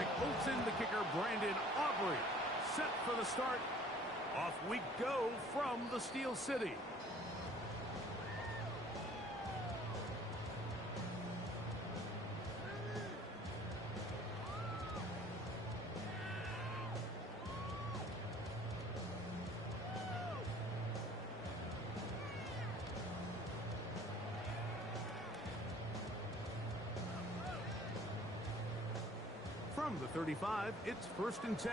Greg Olson, the kicker, Brandon Aubrey. Set for the start. Off we go from the Steel City. From the 35, it's 1st and 10.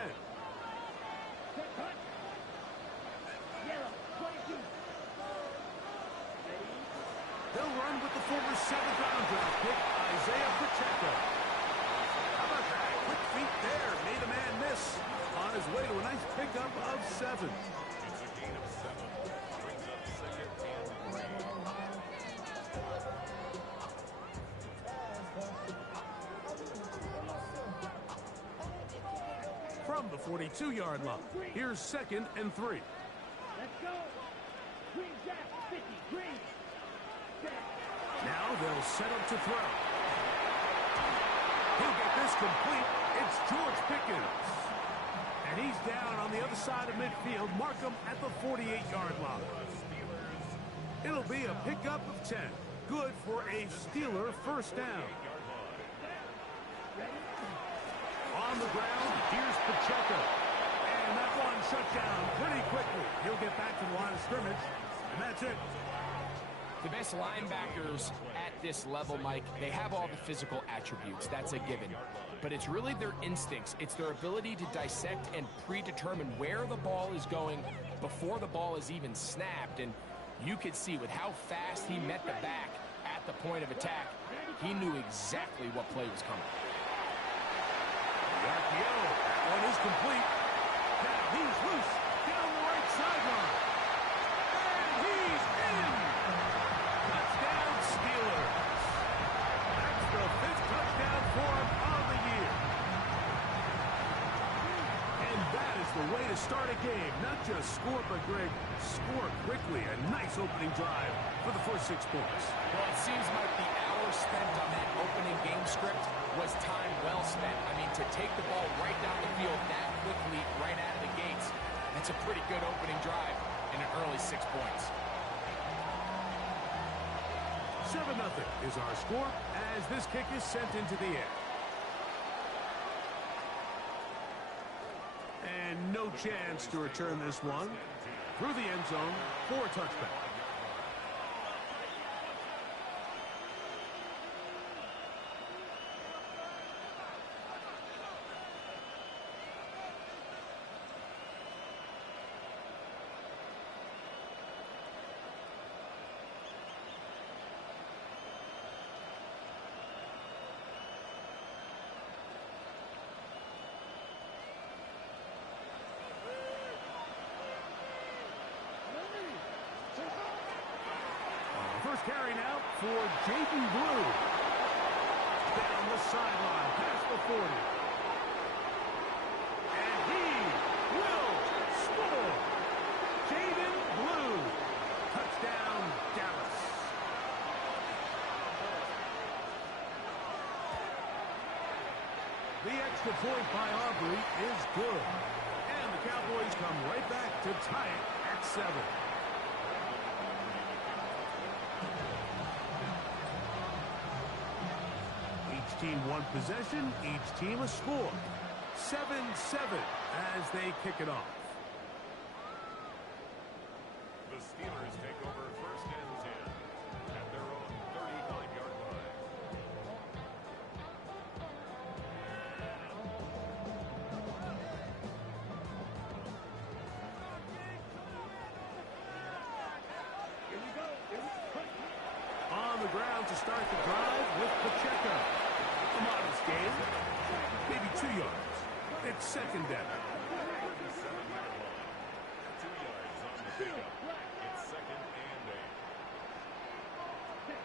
They'll run with the former 7th-round draft pick, Isaiah Pacheco. How about that? Quick feet there. Made a man miss. On his way to a nice pickup of 7. It's a gain of 7. Brings up 2nd and 3. From the 42-yard line, here's 2nd and 3. Let's go. Green Jack, 50. Green. Now they'll set up to throw. He'll get this complete. It's George Pickens. And he's down on the other side of midfield. Mark him at the 48-yard line. It'll be a pickup of 10. Good for a Steeler first down. On the ground, here's Pacheco. And that one shut down pretty quickly. He'll get back to the line of scrimmage. And that's it. The best linebackers at this level, Mike, they have all the physical attributes. That's a given. But it's really their instincts. It's their ability to dissect and predetermine where the ball is going before the ball is even snapped. And you could see with how fast he met the back at the point of attack, he knew exactly what play was coming. The RPO, that one is complete. Now he's loose down the right sideline. And he's in. Touchdown Steelers. That's the 5th touchdown for him on the year. And that is the way to start a game. Not just score, but Greg, score quickly. A nice opening drive for the first 6 points. Well, it seems like the hour spent on that opening game script was time well spent. I mean, to take the ball right down the field that quickly, right out of the gates, that's a pretty good opening drive in an early 6 points. 7-0 is our score as this kick is sent into the air. And no chance to return this one through the end zone for a touchback. First carry now for J.D. Blue. Down the sideline, past the 40. And he will score. J.D. Blue. Touchdown, Dallas. The extra point by Aubrey is good. And the Cowboys come right back to tie it at 7. Each team one possession, each team a score. 7-7 as they kick it off. The Steelers take over 1st and 10 at their own 35-yard line. On the ground to start the drive with Pacheco. A modest gain, maybe 2 yards. It's 2nd down. 2 yards on the pickup. It's 2nd and 8.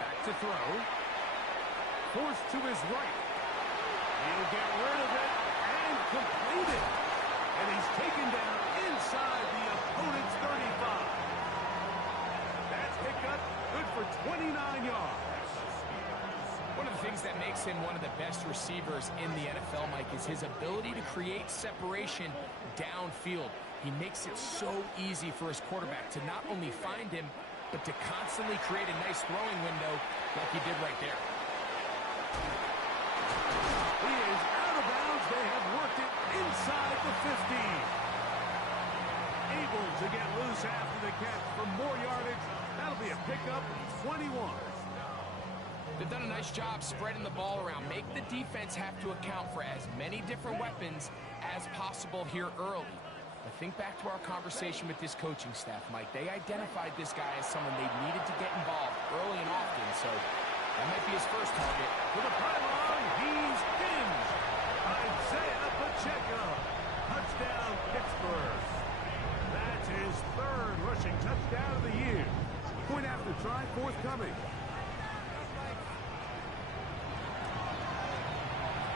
Back to throw. Forced to his right. He'll get rid of it and complete it. And he's taken down inside the opponent's 35. That's picked up good for 29 yards. One of the things things that makes him one of the best receivers in the NFL, Mike, is his ability to create separation downfield. He makes it so easy for his quarterback to not only find him, but to constantly create a nice throwing window like he did right there. He is out of bounds. They have worked it inside the 50. Able to get loose after the catch for more yardage. That'll be a pickup, 21. They've done a nice job spreading the ball around. Make the defense have to account for as many different weapons as possible here early. But think back to our conversation with this coaching staff, Mike. They identified this guy as someone they needed to get involved early and often, so that might be his first target. To the pylon, he's in. Isaiah Pacheco. Touchdown, Pittsburgh. That's his third rushing touchdown of the year. Point after try forthcoming.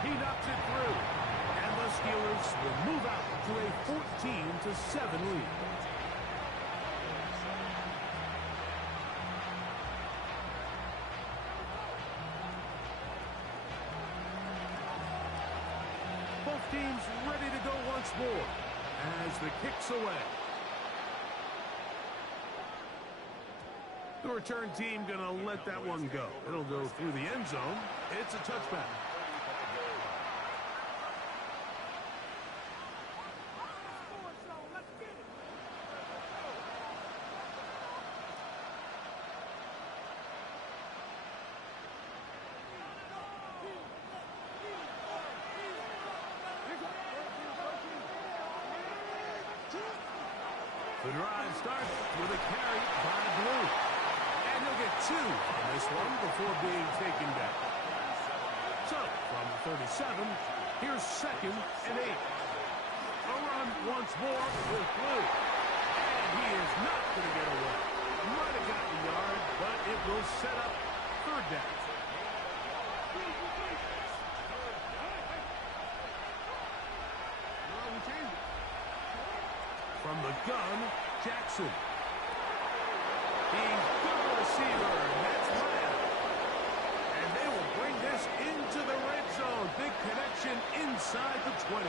He knocks it through. And the Steelers will move out to a 14-7 lead. Both teams ready to go once more as the kick's away. The return team going to let that one go. It'll go through the end zone. It's a touchback. The drive starts with a carry by Blue. And he'll get 2 on this one before being taken back. So, from the 37, here's 2nd and 8. A run once more with Blue. And he is not going to get away. Might have gotten the yard, but it will set up 3rd down. From the gun, Jackson. He's got a receiver. That's Madden. And they will bring this into the red zone. Big connection inside the 20.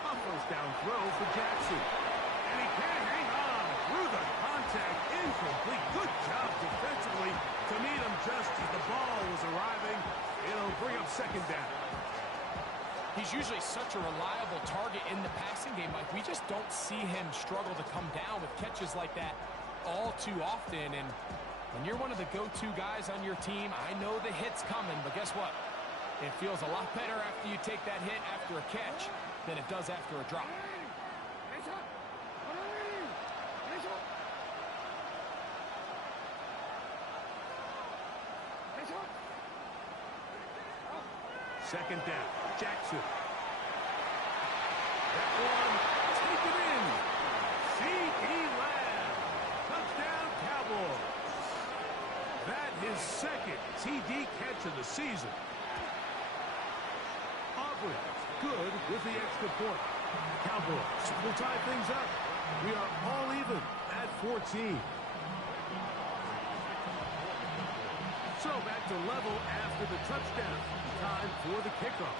A first down throw for Jackson. And he can't hang on through the contact. Incomplete. Good job defensively to meet him just as the ball was arriving. It'll bring up 2nd down. He's usually such a reliable target in the passing game, Mike. We just don't see him struggle to come down with catches like that all too often. And when you're one of the go-to guys on your team, I know the hit's coming, but guess what? It feels a lot better after you take that hit after a catch than it does after a drop. Second down, Jackson. That one, taken in. C.E. Lamb. Touchdown, Cowboys. That is 2nd TD catch of the season. Aubrey, good with the extra point. Cowboys will tie things up. We are all even at 14. So back to level after the touchdown. Time for the kickoff.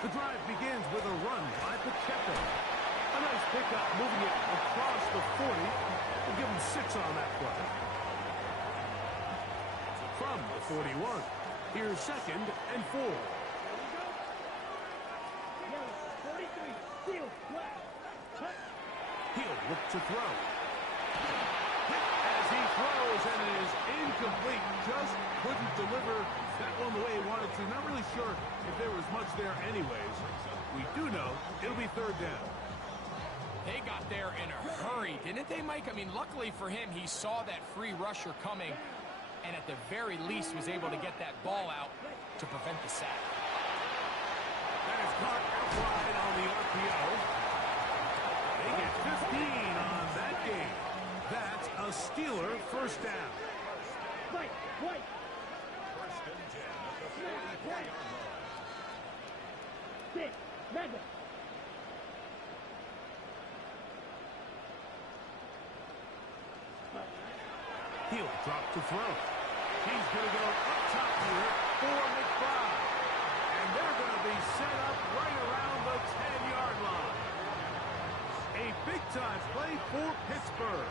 The drive begins with a run by Pacheco. A nice pickup, moving it across the 40. We'll give him 6 on that play. From the 41, here's 2nd and 4. Yellow, 43, steal, flat, touch. He'll look to throw. As he throws, and it is incomplete. Just couldn't deliver that one the way he wanted to. Not really sure if there was much there anyways. We do know it'll be 3rd down. They got there in a hurry, didn't they, Mike? I mean, luckily for him, he saw that free rusher coming, and at the very least was able to get that ball out to prevent the sack. That is caught outside on the RPO. They get 15 on that game. That's a Steeler 1st down. Right, right. First and 10 at the 44-yard line. Six, Madden. He'll drop to throw. He's going to go up top here for McBride. And they're going to be set up right around the 10-yard line. A big-time play for Pittsburgh.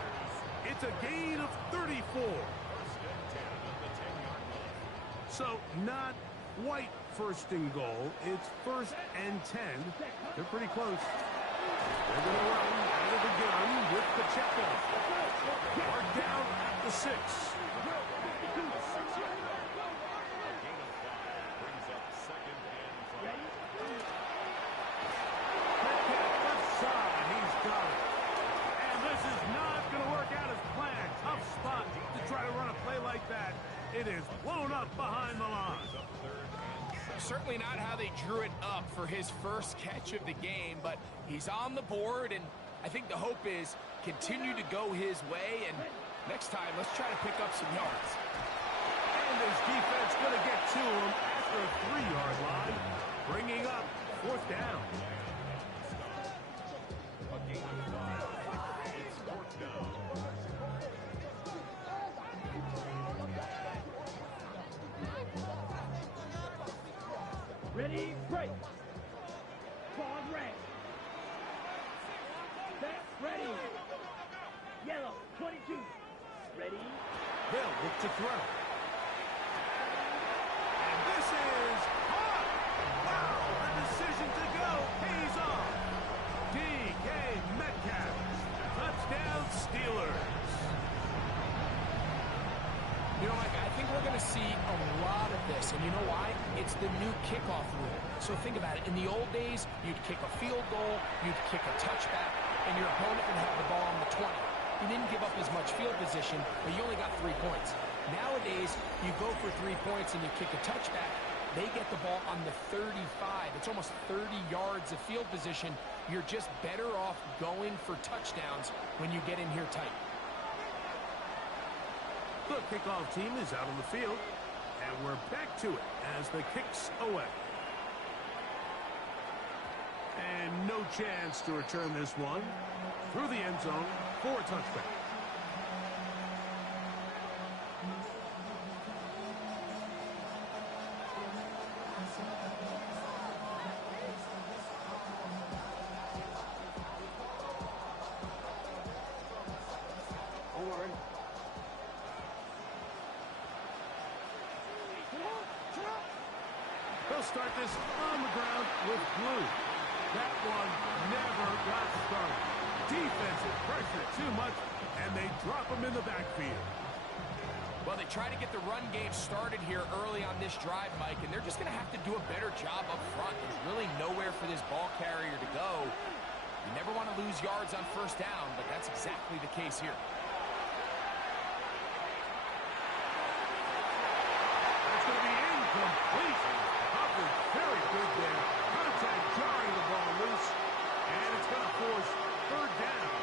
It's a gain of 34. First and 10 at the 10-yard line. So not quite 1st and goal. It's 1st and 10. They're pretty close. They're going to run out of the gun with Pacheco. Marked down at the 6. A gain of 5 brings up 2nd and 5. Left side, he's got it. And this is not going to work out as planned. Tough spot to try to run a play like that. It is blown up behind the line. Certainly not how they drew it up for his first catch of the game, but he's on the board, and I think the hope is continue to go his way, and next time, let's try to pick up some yards. And his defense going to get to him at the 3-yard line, bringing up 4th down. A gain of 5. It's 4th down. Ready, break. Ball red. Set, ready. Yellow, 22. Ready. They'll look to throw. And this is caught. Wow, the decision to go pays off. DK Metcalf. Touchdown Steelers. You know, Mike, I think we're going to see a lot of this, and you know why? It's the new kickoff rule. So think about it. In the old days, you'd kick a field goal, you'd kick a touchback, and your opponent would have the ball on the 20. You didn't give up as much field position, but you only got 3 points. Nowadays, you go for 3 points and you kick a touchback, they get the ball on the 35. It's almost 30 yards of field position. You're just better off going for touchdowns when you get in here tight. The kickoff team is out on the field, and we're back to it as the kick's away. And no chance to return this one through the end zone for a touchback. They'll start this on the ground with blue. That one never got started. Defensive pressure too much, and they drop him in the backfield. Well, they try to get the run game started here early on this drive, Mike, and they're just going to have to do a better job up front. There's really nowhere for this ball carrier to go. You never want to lose yards on 1st down, but that's exactly the case here. That's going to be incomplete. Covered very good there. Contact jarring the ball loose, and it's going to force 3rd down.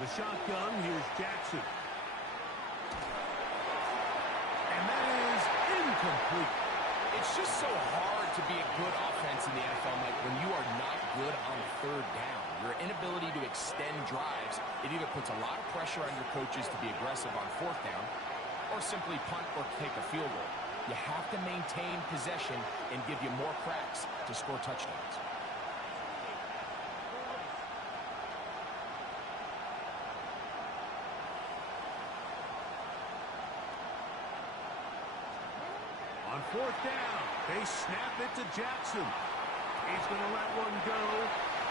The shotgun, here's Jackson. And that is incomplete. It's just so hard to be a good offense in the NFL, Mike, when you are not good on third down. Your inability to extend drives, it either puts a lot of pressure on your coaches to be aggressive on fourth down or simply punt or take a field goal. You have to maintain possession and give you more cracks to score touchdowns. On fourth down, they snap it to Jackson. He's going to let one go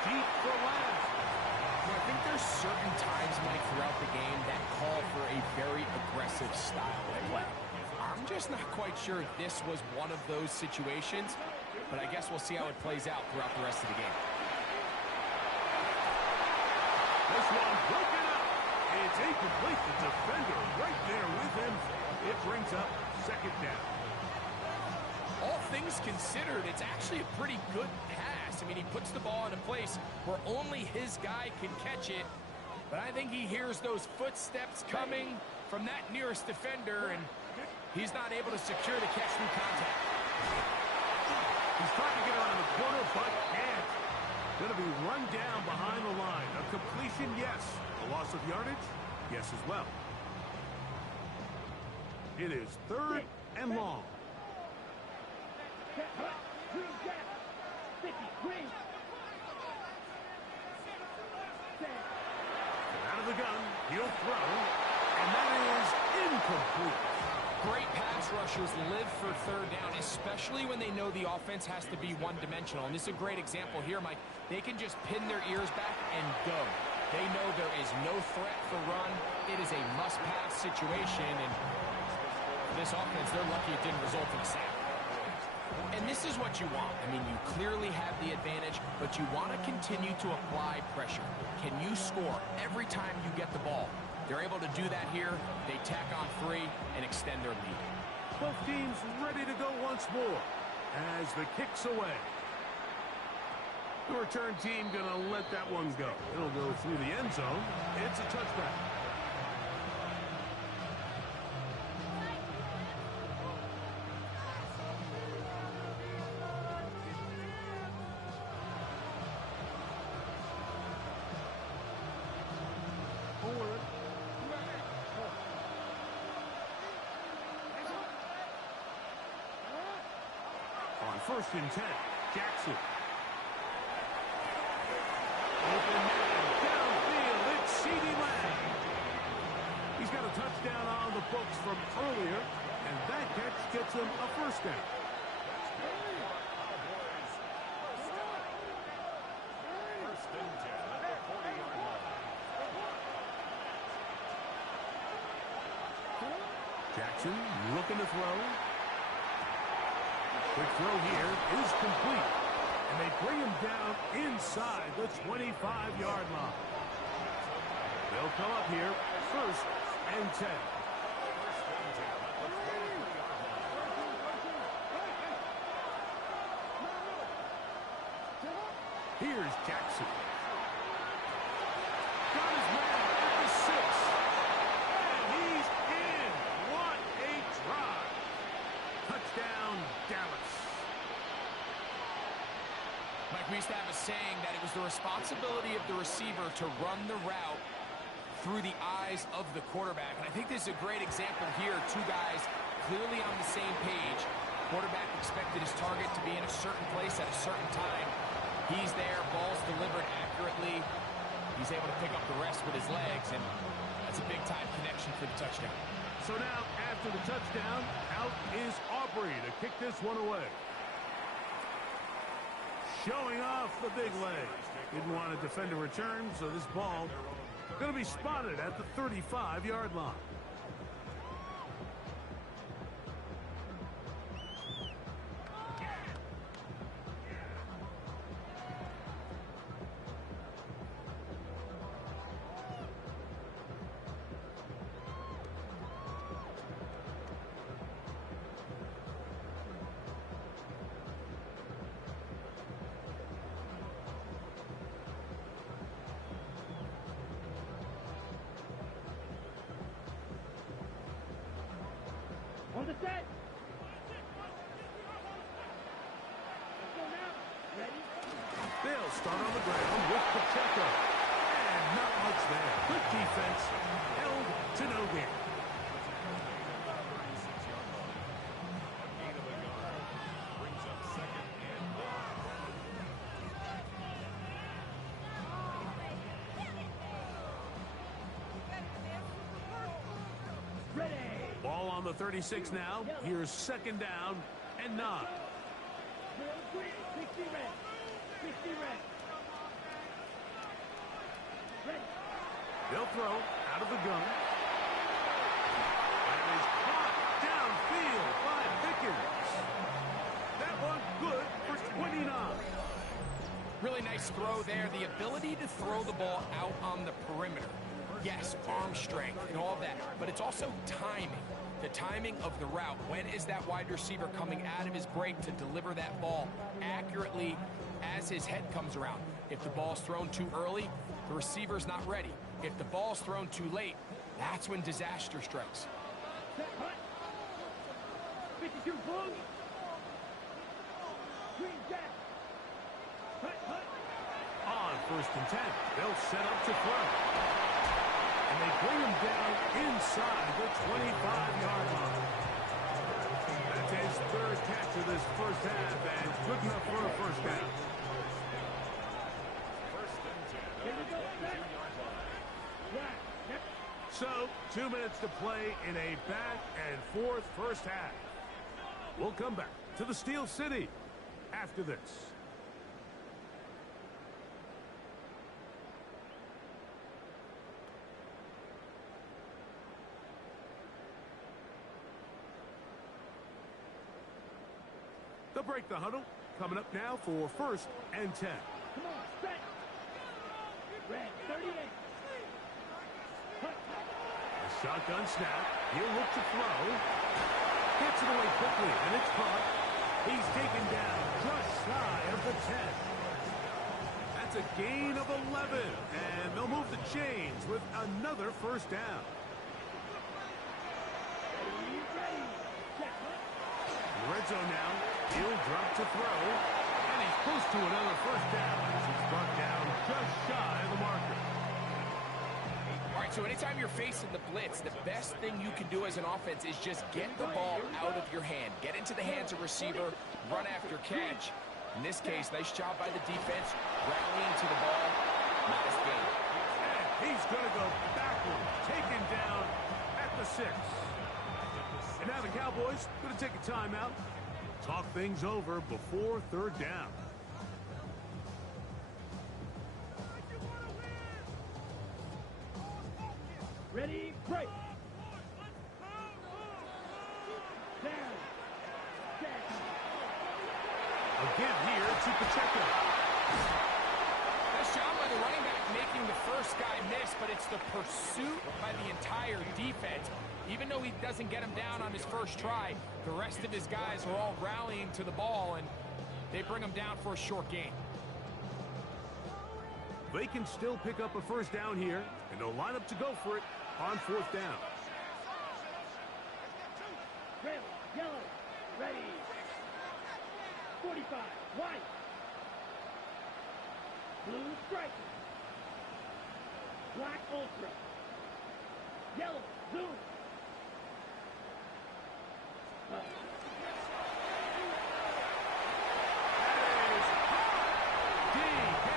deep for left. Well, I think there's certain times, Mike, throughout the game that call for a very aggressive style of play. I'm just not quite sure if this was one of those situations, but I guess we'll see how it plays out throughout the rest of the game. This one broken up. It's incomplete. The defender right there with him. It brings up second down. All things considered, it's actually a pretty good pass. I mean, he puts the ball in a place where only his guy can catch it. But I think he hears those footsteps coming from that nearest defender, and he's not able to secure the catch through contact. He's trying to get around the corner, but can't. Going to be run down behind the line. A completion, yes. A loss of yardage, yes as well. It is third and long. Out of the gun, he'll throw, and that is incomplete. Great pass rushers live for third down, especially when they know the offense has to be one-dimensional. And this is a great example here, Mike. They can just pin their ears back and go. They know there is no threat for run. It is a must-pass situation, and for this offense, they're lucky it didn't result in a sack. And this is what you want. I mean, you clearly have the advantage, but you want to continue to apply pressure. Can you score every time you get the ball? They're able to do that here. They tack on 3 and extend their lead. Both teams ready to go once more as the kick's away. The return team going to let that one go. It'll go through the end zone. It's a touchback. On 1st and 10, Jackson. Open man, downfield, it's CeeDee Lamb. He's got a touchdown on the books from earlier, and that catch gets him a first down. First and 10 at the 40-yard line. Jackson looking to throw. Quick throw here is complete. And they bring him down inside the 25-yard line. They'll come up here, 1st and 10. Here's Jackson. Got his man at the 6. And he's in. What a drive. Touchdown, Dallas. Mike, we used to have a saying that it was the responsibility of the receiver to run the route through the eyes of the quarterback. And I think this is a great example here. 2 guys clearly on the same page. Quarterback expected his target to be in a certain place at a certain time. He's there, ball's delivered accurately. He's able to pick up the rest with his legs, and that's a big-time connection for the touchdown. So now, after the touchdown, out is Aubrey to kick this one away. Showing off the big leg. Didn't want to defend a return, so this ball going to be spotted at the 35-yard line. On the set. start on the ground with Pacheco. And not much there. Good defense. Held to no gain. Brings up second and Ready. Ball on the 36 now. Here's second down and 9. Real green. 60 red. 60 red. Ready. They'll throw out of the gun. And is caught downfield by Pickens. That one good for 29. Really nice throw there. The ability to throw the ball out on the perimeter. Yes, arm strength and all that, but it's also timing. The timing of the route. When is that wide receiver coming out of his break to deliver that ball accurately as his head comes around? If the ball's thrown too early, the receiver's not ready. If the ball's thrown too late, that's when disaster strikes. Set hut. 52 blue. Green jack. Hut, hut. On 1st and 10, they'll set up to throw. And they bring him down inside the 25-yard line. That's his 3rd catch of this first half, and good enough for a first down. Here we go. Set. Black. Yep. So, 2 minutes to play in a back-and-forth first half. We'll come back to the Steel City after this. They'll break the huddle. Coming up now for 1st and 10. Come on. Set. Red. 38. Hut, hut. A shotgun snap. He'll look to throw. Gets it away quickly, and it's caught. He's taken down just shy of the 10. That's a gain of 11, and they'll move the chains with another first down. Ready. Ready. Set. Hut. Red zone now. He'll drop to throw, and he's close to another first down as he's brought down just shy of the marker. All right, so anytime you're facing the blitz, the best thing you can do as an offense is just get the ball out of your hand. Get into the hands of receiver, run after catch. In this case, nice job by the defense, rallying to the ball. Nice game. And he's going to go backward, taken down at the 6. And now the Cowboys going to take a timeout. Talk things over before 3rd down. Ready. Break. Down. Set. Again here to Pacheco. Nice job by the running back making the first guy miss, but it's the pursuit by the entire defense. Even though he doesn't get him down on his first try, the rest of his guys are all rallying to the ball, and they bring him down for a short gain. They can still pick up a first down here, and they'll line up to go for it on 4th down. Red. Yellow. Ready. 45. White. Blue striker. Black ultra. Yellow. Zoom. D.K.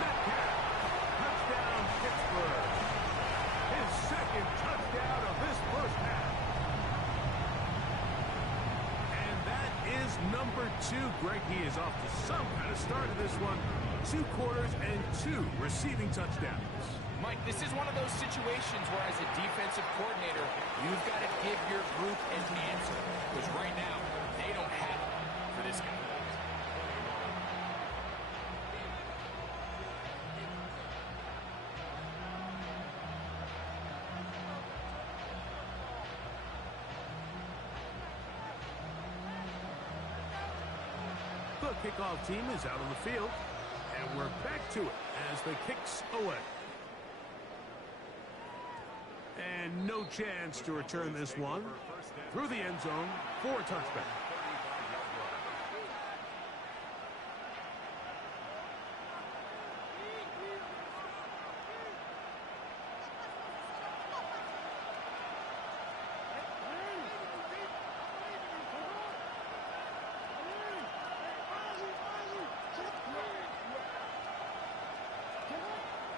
Metcalf. Touchdown, Pittsburgh. His 2nd touchdown of this first half. And that is number 2. Greg, he is off to some kind of start of this one. 2 quarters and 2 receiving touchdowns. Mike, this is one of those situations where as a defensive coordinator, you've got to give your group an answer. Because right now, they don't have it for this guy. The kickoff team is out on the field, and we're back to it as the kick's away. And no chance to return this one through the end zone for a touchback.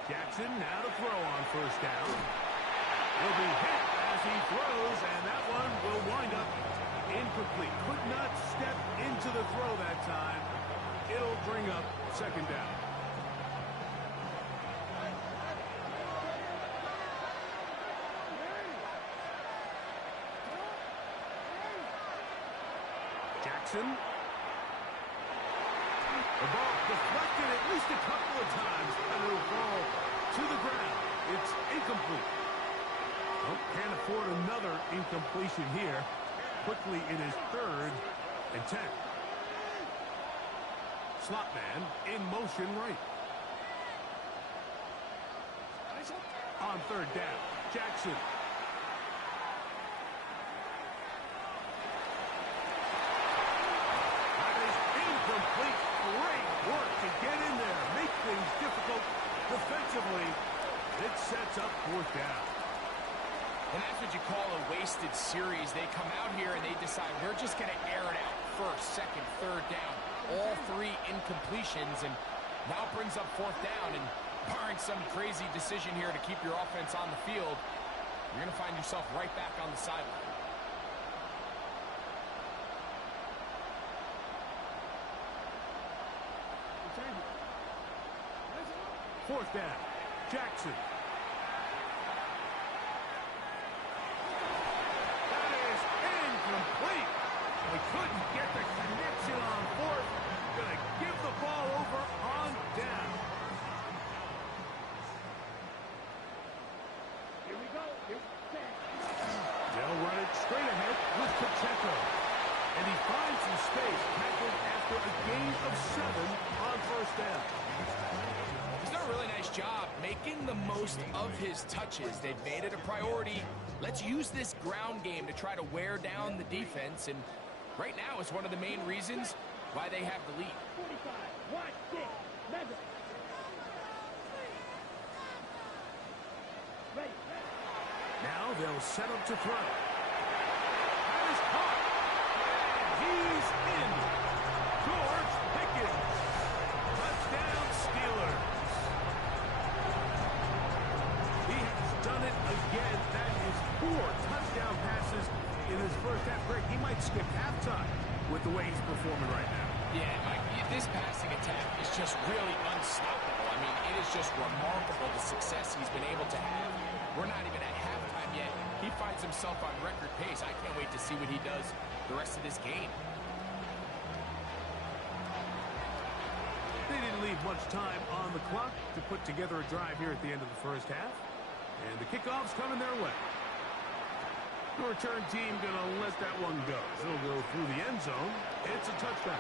Jackson now to throw on first down. He'll be hit as he throws, and that one will wind up incomplete. Could not step into the throw that time. It'll bring up second down. Jackson. The ball deflected at least a couple of times, and it'll fall to the ground. It's incomplete. Well, can't afford another incompletion here. Quickly it is 3rd and 10. Slot man in motion right. On 3rd down, Jackson. That is incomplete. Great work to get in there. Make things difficult defensively. It sets up 4th down. And that's what you call a wasted series. They come out here and they decide we're just going to air it out. 1st, 2nd, 3rd down. All 3 incompletions, and now brings up 4th down. And barring some crazy decision here to keep your offense on the field, you're going to find yourself right back on the sideline. 4th down, Jackson. That is incomplete. They couldn't get the connection on 4th. Gonna give the ball over on down. Here we go. They'll run it straight ahead with Pacheco. And he finds some space, tackled after a gain of 7 on 1st down. He's done a really nice job making the most of his touches. They've made it a priority. Let's use this ground game to try to wear down the defense, and right now it's one of the main reasons why they have the lead. 45, 1, 6, Madden. Ready. Now they'll set up to throw. That is caught. And he's in. George Pickens. Touchdown Steelers. He has done it again. That is 4 touchdown passes in his first half break. He might skip halftime with the way he's performing right now. Yeah, Mike, this passing attack is just really unstoppable. I mean, it is just remarkable the success he's been able to have. We're not even at halftime yet. He finds himself on record pace. I can't wait to see what he does the rest of this game. They didn't leave much time on the clock to put together a drive here at the end of the first half. And the kickoff's coming their way. The return team going to let that one go. It'll go through the end zone. It's a touchdown.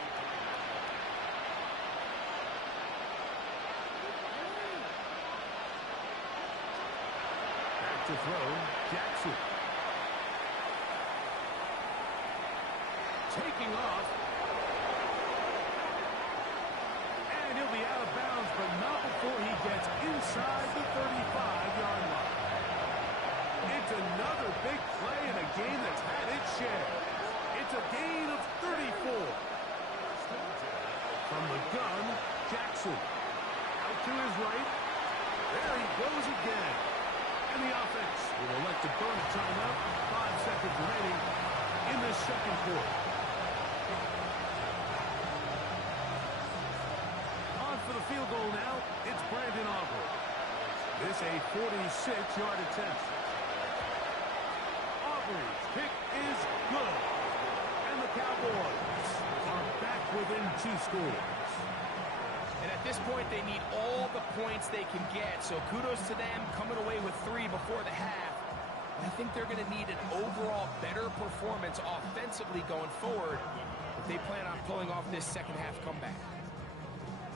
Back to throw, Jackson. Taking off. And he'll be out of bounds, but not before he gets inside the 35-yard line. It's another big play in a game that's had its share. It's a gain of 34. From the gun, Jackson. Out to his right. There he goes again. And the offense will elect to burn a timeout. 5 seconds remaining in this second quarter. On for the field goal now. It's Brandon Aubrey. This a 46-yard attempt. Aubry's kick is good. And the Cowboys are back within 2 scores. And at this point, they need all the points they can get. So kudos to them coming away with 3 before the half. I think they're going to need an overall better performance offensively going forward if they plan on pulling off this second half comeback.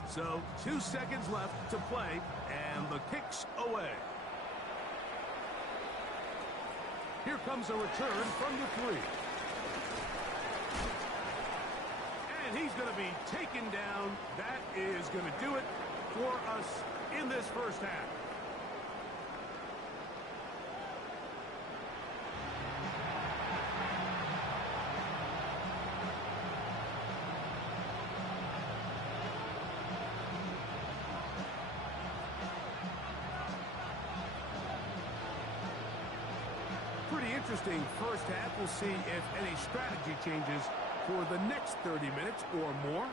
So 2 seconds left to play, and the kick's away. Here comes a return from the 3. And he's going to be taken down. That is going to do it for us in this first half. Interesting first half. We'll see if any strategy changes for the next 30 minutes or more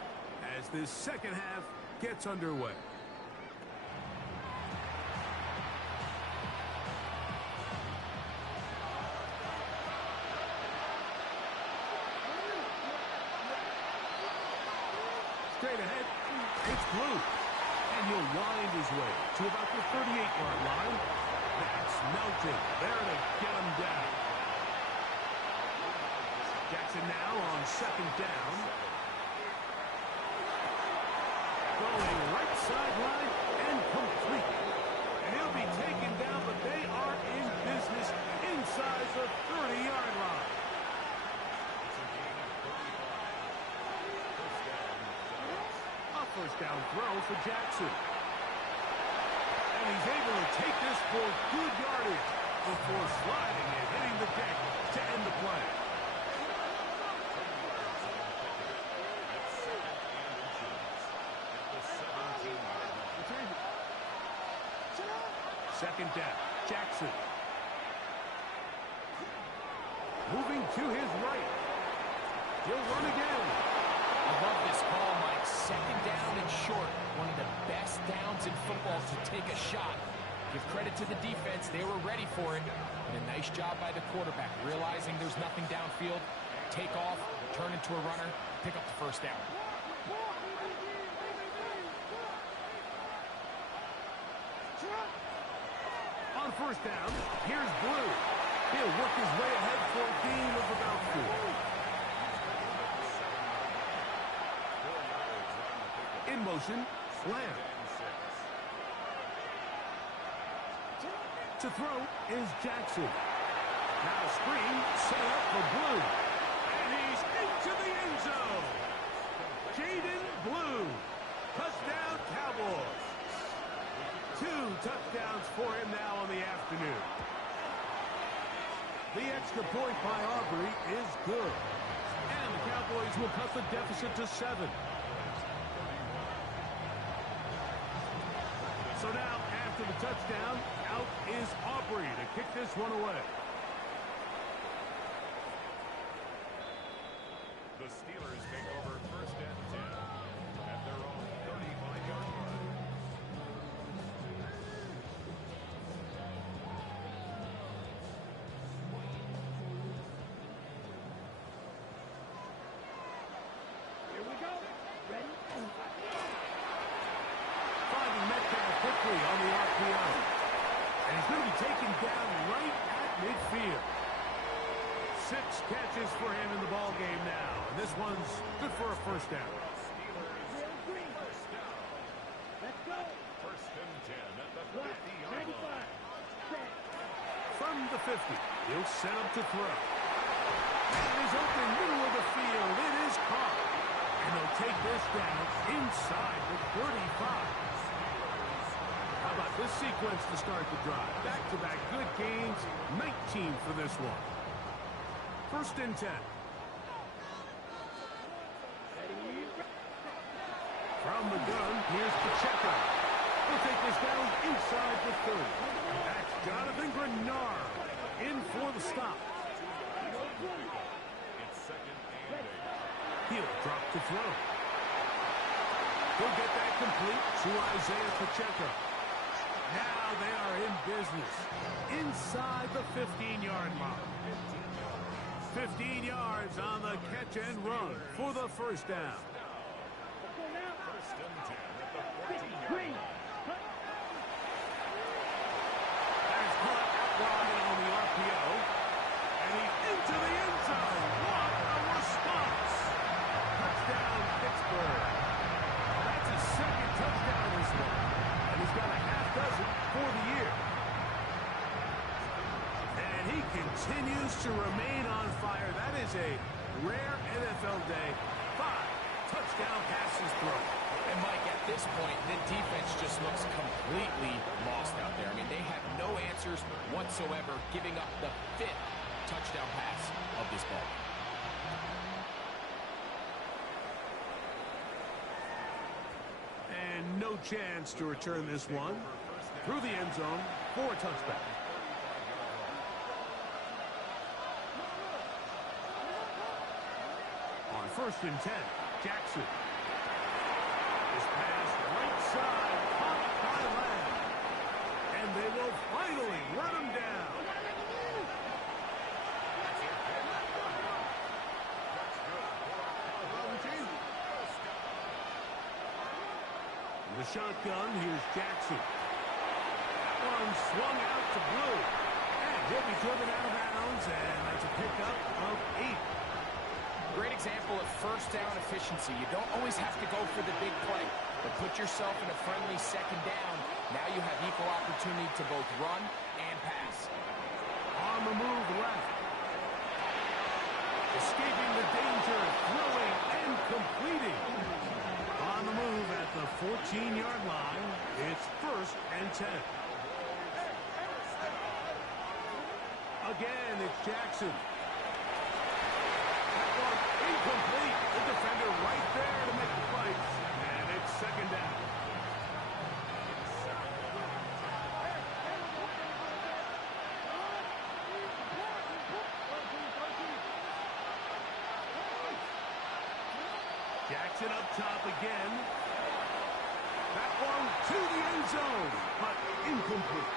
as this second half gets underway. Straight ahead, it's Blue. And he'll wind his way to about the 38-yard line. That's melted. There to get him down. Jackson now on second down. Going right sideline and complete. And he'll be taken down, but they are in business inside the 30-yard line. A first down throw for Jackson. And he's able to take this for good yardage before sliding and hitting the deck to end the play. Second down, Jackson. Moving to his right. He'll run again. I love this call, Mike. Second down and short. One of the best downs in football to take a shot. Give credit to the defense. They were ready for it. And a nice job by the quarterback, realizing there's nothing downfield. Take off, turn into a runner, pick up the first down. On first down, here's Blue. He'll work his way ahead for a gain of about 4. In motion, Lamb. To throw is Jackson. Now a screen set up for Blue. And he's into the end zone. Jaden Blue. Touchdown Cowboys. 2 touchdowns for him now on the afternoon. The extra point by Aubrey is good. And the Cowboys will cut the deficit to 7. So now, after the touchdown, out is Aubrey to kick this one away. The Steelers take over first and 10 at their own 35-yard line. Here we go. Ready? Finding Metcalf quickly on the RPO. And he's going to be taken down right at midfield. 6 catches for him in the ball game now. And this one's good for a first down. Real green. Let's go. First and 10 at the Black. 50-yard 95. line. Set. From the 50, he'll set up to throw. And he's open middle of the field. It is caught. And they'll take this down inside the 35. How about this sequence to start the drive? Back-to-back good gains, 19 for this one. First and 10. From the gun, here's Pacheco. He'll take this down inside the 30. That's Jonathan Grenard in for the stop. It's second and 8. He'll drop to throw. He'll get that complete to Isaiah Pacheco. Now they are in business inside the 15-yard mark. 15 yards on the catch and run for the first down. First and 10 at the 14-yard Green. line. That's caught out wide on the RPO. And he's into the end zone. What a response. Touchdown, Pittsburgh. That's his second touchdown this one. And he's got a half dozen for the year. And he continues to remain on fire. That is a rare NFL day. 5 touchdown passes thrown. And Mike, at this point, the defense just looks completely lost out there. I mean, they have no answers whatsoever, giving up the 5th touchdown pass of this ball. And no chance to return this one through the end zone for a touchback. first and 10. Jackson. This pass right side, caught by Lamb. And they will finally run him down. The shotgun, here's Jackson. That one swung out to Blue. And he'll be driven out of bounds, and that's a pickup of 8. Great example of first down efficiency. You don't always have to go for the big play, but put yourself in a friendly second down. Now you have equal opportunity to both run and pass. On the move left. Escaping the danger, throwing and completing. On the move at the 14-yard line, it's first and 10. Again, it's Jackson. That one incomplete. The defender right there to make the fight. And it's second down. Jackson up top again. That one to the end zone, but incomplete.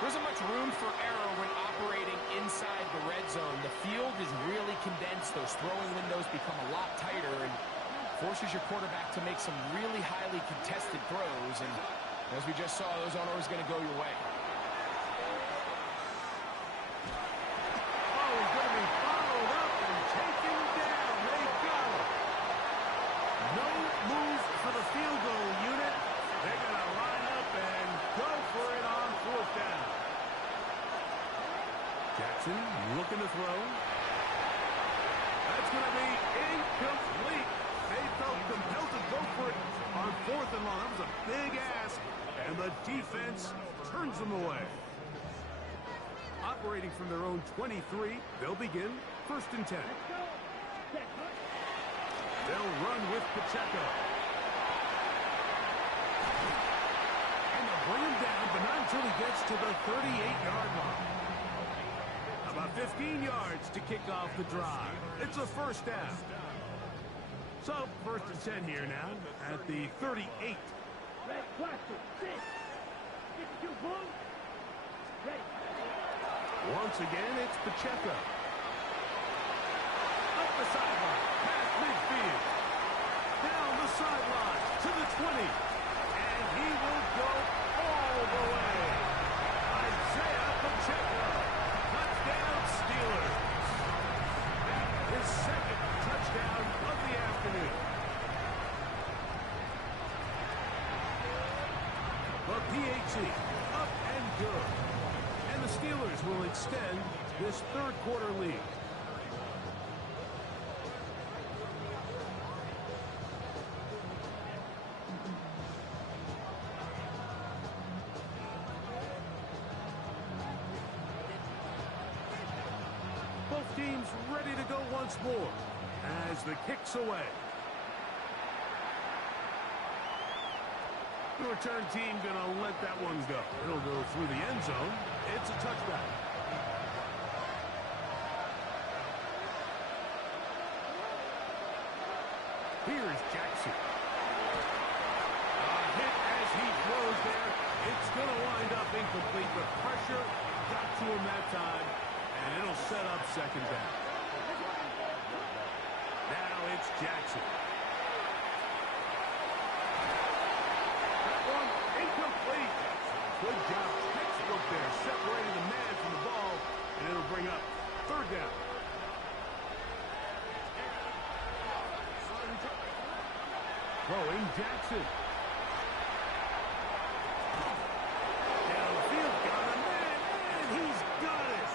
There isn't much room for error when operating inside the red zone. The field is really condensed. Those throwing windows become a lot tighter and forces your quarterback to make some really highly contested throws. And as we just saw, those aren't always going to go your way. Oh, he's going to be followed up and taken down. They got him. No move for the field goal unit. They're going to line up and go for it on fourth down. Jackson looking to throw. That's going to be incomplete. They felt compelled to go for it on fourth and long. That was a big ask, and the defense turns them away. Operating from their own 23, they'll begin first and 10. They'll run with Pacheco. And they'll bring him down, but not until he gets to the 38-yard line. About 15 yards to kick off the drive. It's a first down. So, first and 10 here now at the 38. Red cluster, 6. 52 blue. Ready. Once again, it's Pacheco. Up the sideline, past midfield. Down the sideline to the 20. And he will go all the way. Isaiah Pacheco. Touchdown Steelers. His second touchdown of the afternoon. The PAT up and good. And the Steelers will extend this third quarter lead. Both teams ready to go once more as the kick's away. The return team going to let that one go. It'll go through the end zone. It's a touchback. Here's Jackson. A hit as he throws there. It's going to wind up incomplete. The pressure got to him that time, and it'll set up second down. Now it's Jackson. That one incomplete. Good job. Textbook there, separating the man from the ball, and it'll bring up third down. Throwing Jackson. Down the field, got a man, and he's got it.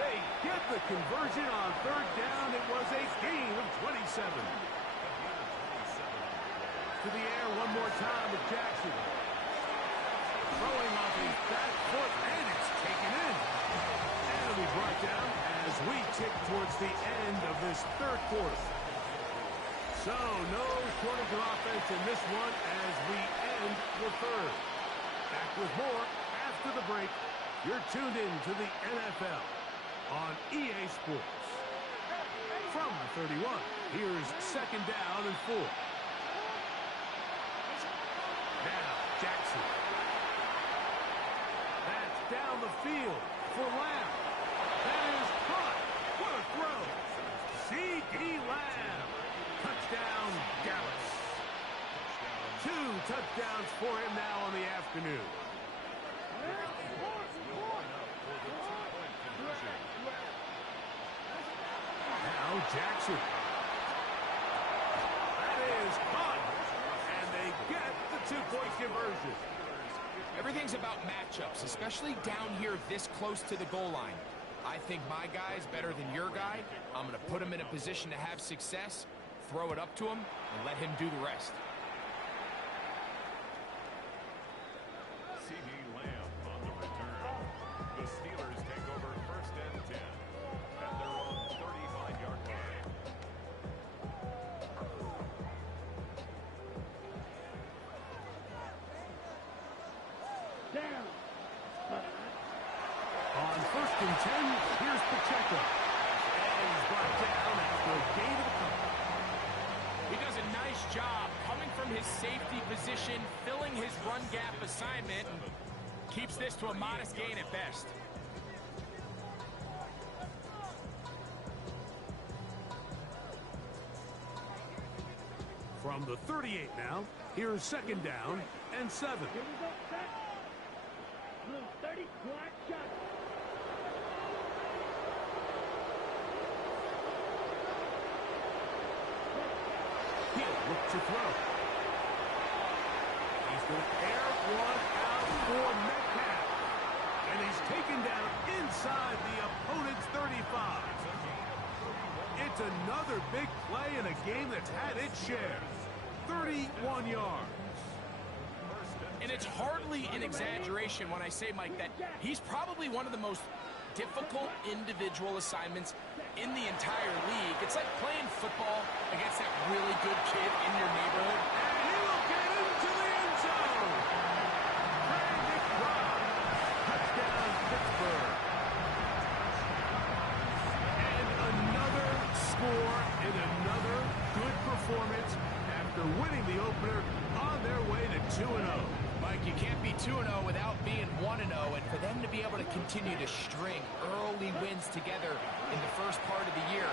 They get the conversion on third down. It was a gain of 27. To the air one more time with Jackson. Throwing off his back foot, and it's taken in. And it'll be brought down as we tick towards the end of this third quarter. So, no shortage of offense in this one as we end the third. Back with more after the break. You're tuned in to the NFL on EA Sports. from the 31. Here's second down and 4. Now, Jackson. That's down the field for Lamb. That is caught. What a throw. C.D. Lamb. Touchdown, Dallas. 2 touchdowns for him now on the afternoon. Now Jackson. That is caught. And they get the 2-point conversion. Everything's about matchups, especially down here this close to the goal line. I think my guy's better than your guy. I'm going to put him in a position to have success, throw it up to him, and let him do the rest. C.D. Lamb on the return. The Steelers take over first and 10 at their own 35-yard line. Down. On first and 10, here's Pacheco. And he's brought down after a gain of a couple. He does a nice job coming from his safety position, filling his run gap assignment, and keeps this to a modest gain at best. From the 38 now, here's second down and 7. Here we go, set. Blue 30, black shot. He'll look to throw. He's going to air one out for Metcalf. And he's taken down inside the opponent's 35. It's another big play in a game that's had its share. 31 yards. And it's hardly an exaggeration when I say, Mike, that he's probably one of the most difficult individual assignments in the entire league. It's like playing football against that really good kid in your neighborhood. And he will get into the end zone. Brandon Robb. Touchdown, Pittsburgh. And another score and another good performance after winning the opener on their way to 2-0. Mike, you can't be 2-0 without being 1-0, and for them to be able to continue to string early wins together in the first part of the year,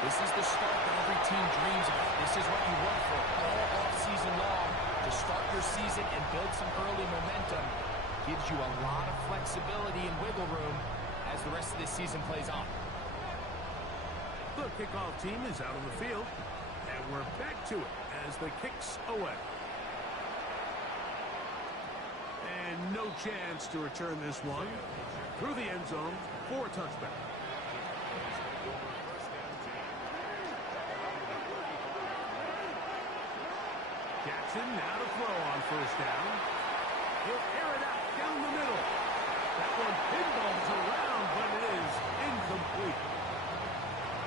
this is the start that every team dreams of. This is what you work for all offseason long, to start your season and build some early momentum. Gives you a lot of flexibility and wiggle room as the rest of this season plays on. The kickoff team is out on the field, and we're back to it as the kicks away. And no chance to return this one through the end zone for a touchback. Jackson now to throw on first down. He'll air it out down the middle. That one pinballs around, but it is incomplete.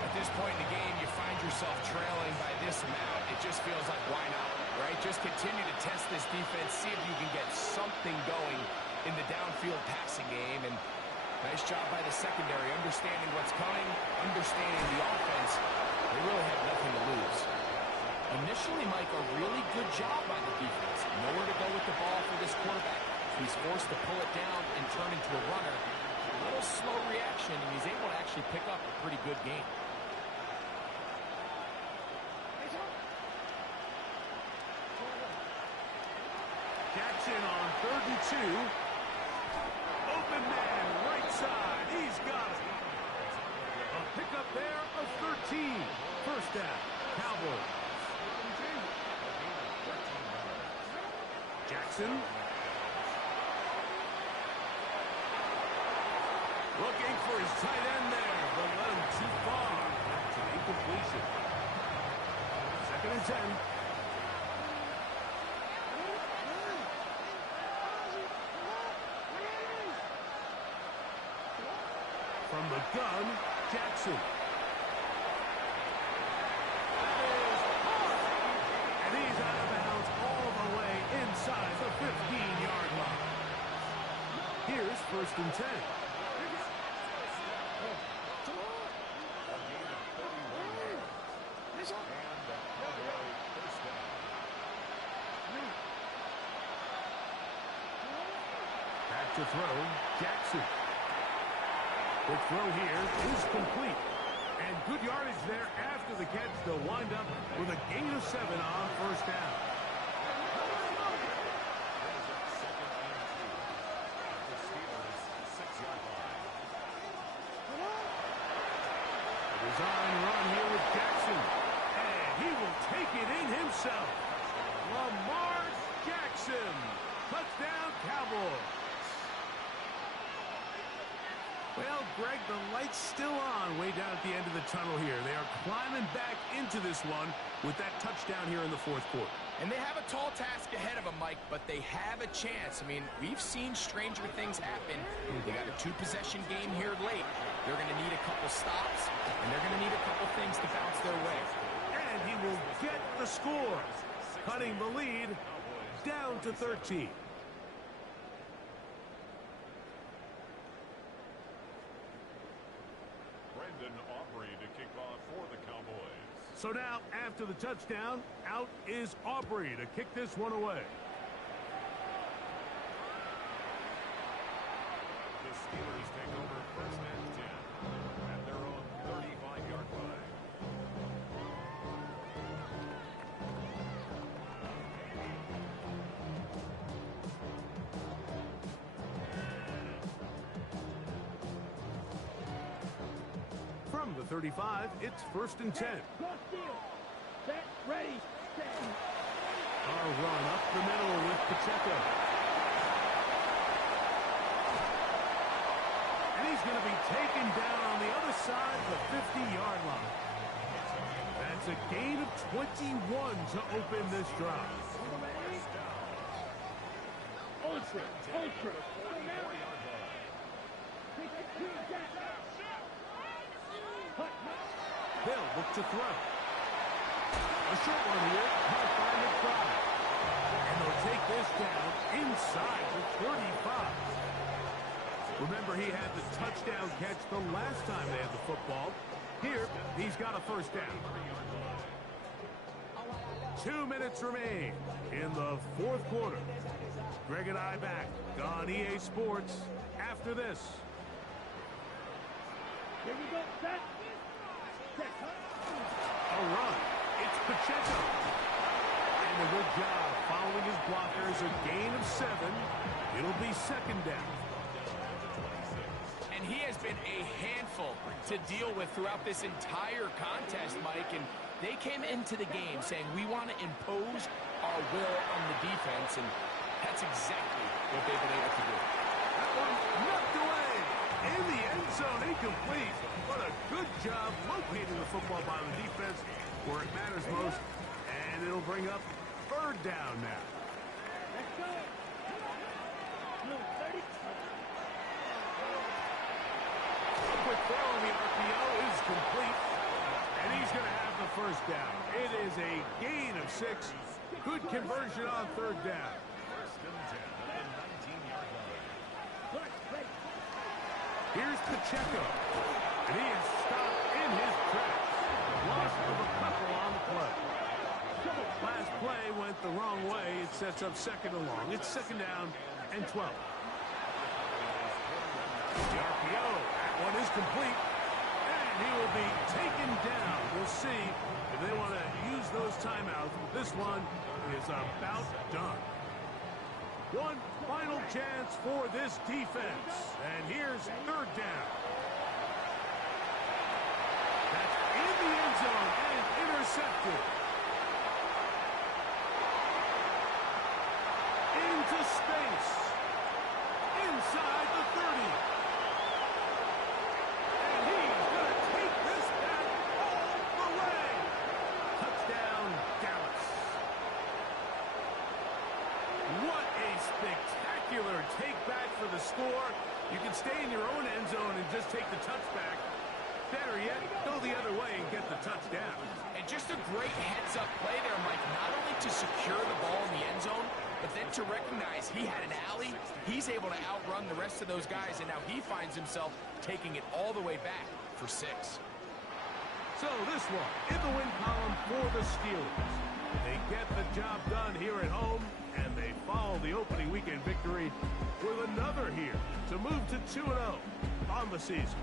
At this point in the game, you find yourself trailing by this amount. It just feels like, why not, right? Just continue to test this defense, see if you can get something going in the downfield passing game. And nice job by the secondary, understanding what's coming, understanding the offense. They really have nothing to lose. Initially, Mike, a really good job by the defense. Nowhere to go with the ball for this quarterback. He's forced to pull it down and turn into a runner. A little slow reaction, and he's able to actually pick up a pretty good game. Jackson on 3rd and 2. Open man, right side. He's got it. A pickup there of 13. First down, Cowboys. Jackson. Looking for his tight end there, but let him too far. That's an incompletion. 2nd and 10. From the gun, Jackson. And he's out of bounds all the way inside the 15-yard line. Here's 1st and 10. to throw, Jackson. The throw here is complete. And good yardage there after the catch to wind up with a gain of 7 on first down. Design run here with Jackson. And he will take it in himself. Lamar Jackson. Touchdown, Cowboys. Well, Greg, the light's still on way down at the end of the tunnel here. They are climbing back into this one with that touchdown here in the fourth quarter. And they have a tall task ahead of them, Mike, but they have a chance. I mean, we've seen stranger things happen. They got a 2-possession game here late. They're going to need a couple stops, and they're going to need a couple things to bounce their way. And he will get the score, cutting the lead down to 13. To kick off for the Cowboys. So now, after the touchdown, out is Aubrey to kick this one away. The Steelers take over first and 10 at their own 35-yard line. From the 35, it's first and 10. Set, ready, set. A run up the middle with Pacheco. And he's going to be taken down on the other side of the 50-yard line. That's a gain of 21 to open this drive. Ultra, ultra. They'll look to throw. A short one here, caught by McBride. And they'll take this down inside the 35. Remember, he had the touchdown catch the last time they had the football. Here, he's got a first down. 2 minutes remain in the fourth quarter. Greg and I back on EA Sports after this. Here we go, set. A run. It's Pacheco. And a good job following his blockers. A gain of 7. It'll be second down. And he has been a handful to deal with throughout this entire contest, Mike. And they came into the game saying, we want to impose our will on the defense. And that's exactly what they've been able to do. That one knocked away. In the end zone, incomplete. What a good job locating the football by the defense where it matters most. And it'll bring up third down now. Let's go. Move, 30. A quick throw on the RPO is complete. And he's going to have the first down. It is a gain of 6. Good conversion on third down. First and 10 at the 19-yard line. Ready. Here's Pacheco. And he is stopped in his tracks. Loss of a couple on the play. Last play went the wrong way. It sets up second and long. It's second down and 12. The RPO. That one is complete. And he will be taken down. We'll see if they want to use those timeouts. This one is about done. One final chance for this defense. And here's third down. That's in the end zone and intercepted. Into space. Inside the 30. And he's going to take this back all the way. Touchdown, Dallas. What a spectacular take back for the score. You can stay in your own end zone and just take the touchback. Better yet, go the other way and get the touchdown. And just a great heads-up play there, Mike, not only to secure the ball in the end zone, but then to recognize he had an alley. He's able to outrun the rest of those guys, and now he finds himself taking it all the way back for 6. So this one in the win column for the Steelers. They get the job done here at home, and they follow the opening weekend victory with another here 2-0 on the season.